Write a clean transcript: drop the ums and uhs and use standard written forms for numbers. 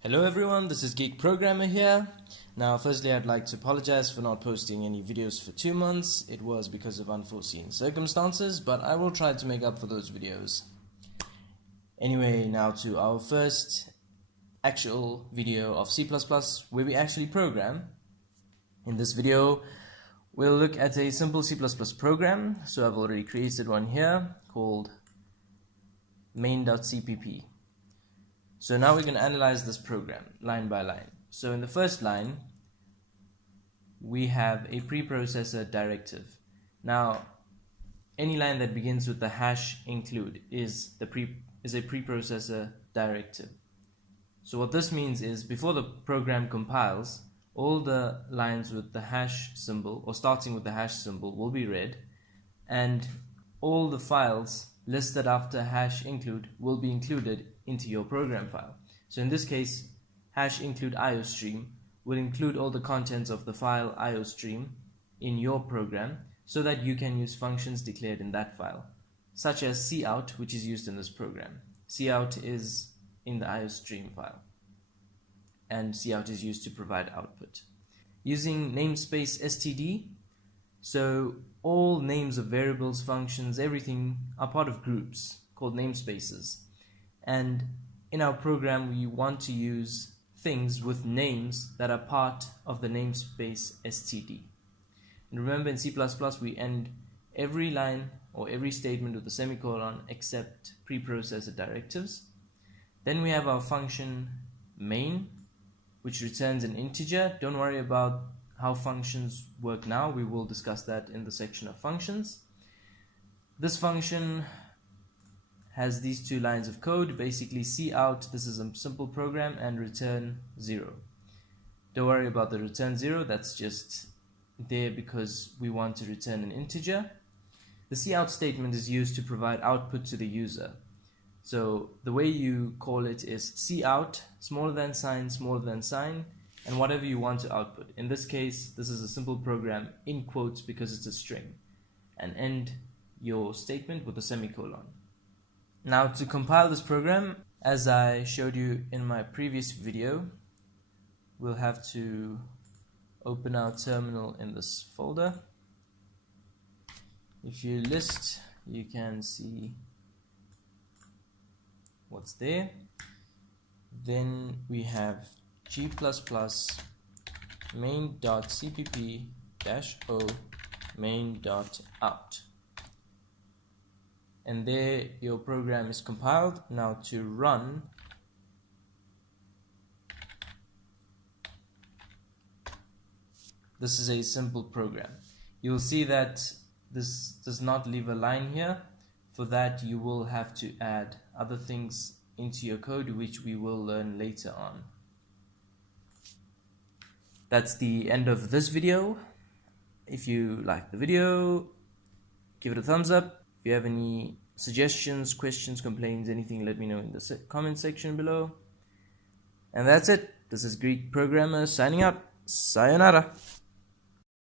Hello everyone, this is Geek Programmer here. Now firstly I'd like to apologize for not posting any videos for 2 months. It was because of unforeseen circumstances, but I will try to make up for those videos. Anyway, now to our first actual video of C++ where we actually program. In this video we'll look at a simple C++ program. So I've already created one here called main.cpp. So now we're going to analyze this program line by line. So in the first line, we have a preprocessor directive. Now, any line that begins with the hash include is a preprocessor directive. So what this means is before the program compiles, all the lines with the hash symbol or starting with the hash symbol will be read, and all the files listed after hash include will be included into your program file. So in this case, hash include iostream will include all the contents of the file iostream in your program so that you can use functions declared in that file, such as cout, which is used in this program. Cout is in the iostream file, and cout is used to provide output. Using namespace std, so all names of variables, functions, everything are part of groups called namespaces. And in our program we want to use things with names that are part of the namespace std. And remember, in C++ we end every line or every statement with a semicolon except preprocessor directives. Then we have our function main, which returns an integer. Don't worry about how functions work now, we will discuss that in the section of functions. This function has these two lines of code, basically cout, this is a simple program, and return 0. Don't worry about the return 0, that's just there because we want to return an integer. The cout statement is used to provide output to the user. So the way you call it is cout, smaller than sign, and whatever you want to output. In this case, this is a simple program in quotes because it's a string, and end your statement with a semicolon. Now to compile this program, as I showed you in my previous video, we'll have to open our terminal in this folder. If you list, you can see what's there. Then we have G++ main.cpp-o main.out, and there your program is compiled. Now to run, this is a simple program. You will see that this does not leave a line here. For that you will have to add other things into your code, which we will learn later on. That's the end of this video. If you like the video, give it a thumbs up. If you have any suggestions, questions, complaints, anything, let me know in the comment section below. And that's it. This is Geek Programmer signing out. Sayonara.